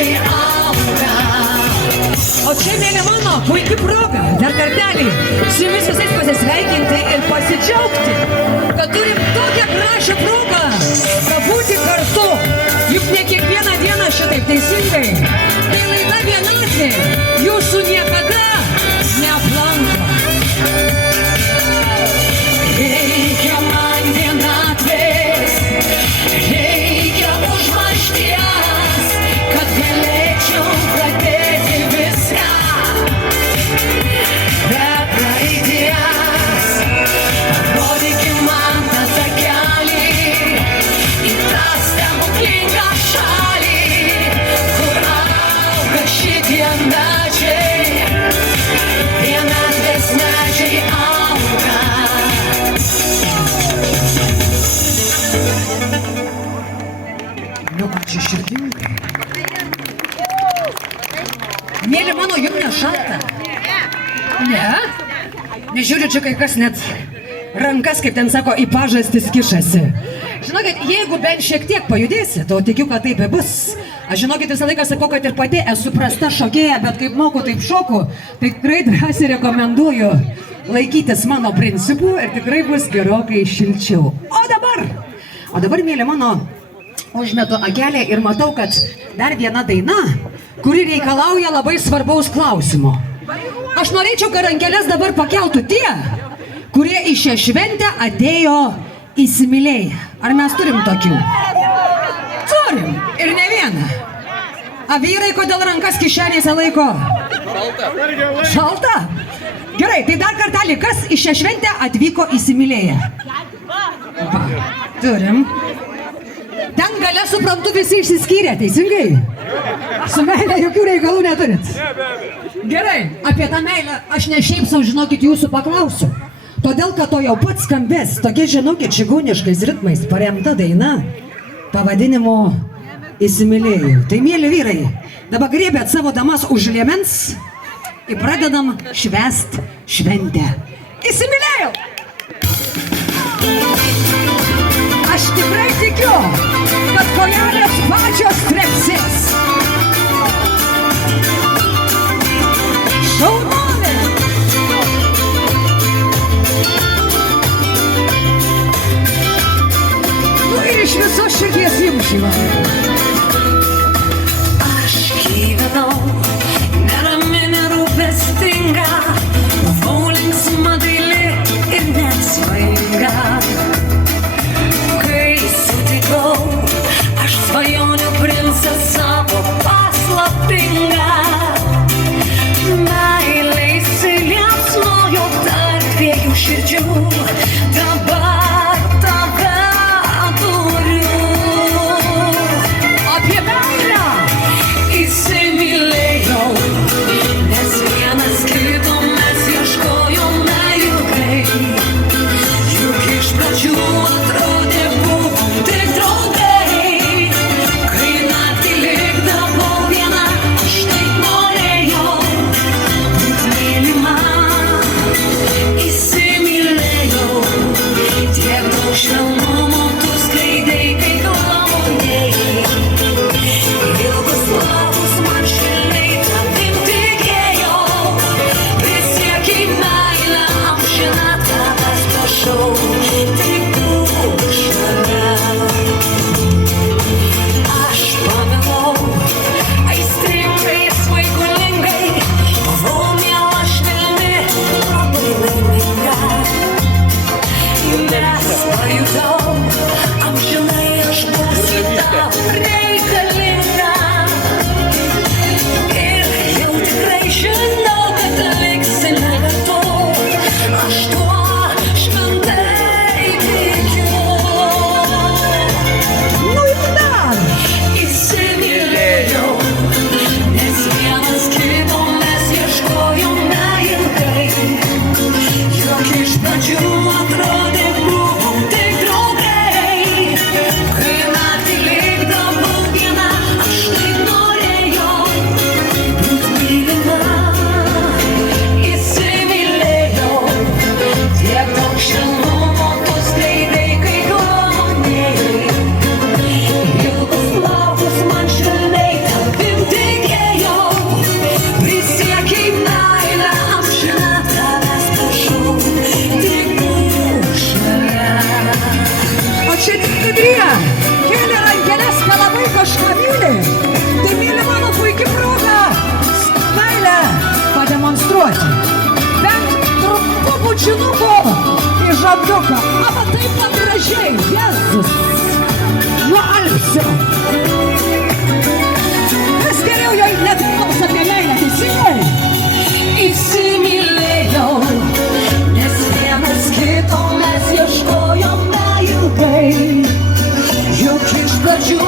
medžiai auga. O čia, mėly mano, puikia proga dar kartelį su jumis visais pasisveikinti ir pasidžiaugti, kad turim tokią gražią progą pabūti kartu. Juk ne kiekvieną dieną šitaip teisingai. Tai laida Vienatvė jūsų niekada neaplanko. Reikia man vienatvės, reikia užmaršties, kad galėčiau pradėti viską be praeities. Parodykim man tą takelį į tą stebuklingą šalį, kur auga šitie medžiai, vienatvės medžiai auga. Nu, čia širdingai. Mėly mano, jums nešalta? Ne? Nežiūriu, čia kai kas net rankas, kaip ten sako, į pažastis kišasi. Žinokit, jeigu bent šiek tiek pajudėsit, o tikiu, kad taip bus. Aš žinokit, visą laiką sakau, kad ir pati esu prasta šokėja, bet kaip moku, taip šoku, tai tikrai drąsiai rekomenduoju laikytis mano principų ir tikrai bus gerokai šilčiau. O dabar, mėly mano, užmetu akelę ir matau, kad dar viena daina, kuri reikalauja labai svarbaus klausimo. Aš norėčiau, kad rankeles dabar pakeltų tie, kurie į šią šventę atėjo įsimylėję. Ar mes turim tokių? Turim. Ir ne vieną. A vyrai, kodėl rankas kišenėse laiko? Šalta? Gerai, tai dar kartelį, kas į šią šventę atvyko įsimylėję? Turim. Ten gale, suprantu, visi išsiskyrė, teisingai? Su meilė jokių reikalų neturit. Gerai, apie tą meilę aš ne šiaip sau, žinokit, jūsų paklausiu. Todėl, kad to jau pats skambės, tokia, žinokit, čigūniškais ritmais paremta daina pavadinimu Įsimylėjau. Tai, mėly vyrai, dabar griebėt savo damas už liemens ir pradedam švęst šventę. Įsimylėjau! Aš tikrai tikiu, kad kojelės pačios trepsės. Šaunuolė! Nu ir iš visos širdies jums šįvakar. Aš gyvenau nerami, nerūpestinga, buvau linksma, daili ir net svaiga. Kai sutikau aš svajonių princą savo paslaptingą, meilė įsiliepsnojo tarp dviejų širdžių. Dabar tave turiu. šiandien viduryje kėlė rankeles, ką labai kažką myli, tai myli mano puikia proga meilę pademonstruoti. Bent trumpu bučinuku į žabduką. Arba taip pat gražiai, Jėzus. Nuo alpsio. Kas geriau jo net klaus apie meilę, teisingai? Įsimylėjau, nes vienas kito mes ieškojome ilgai. Juk iš pradžių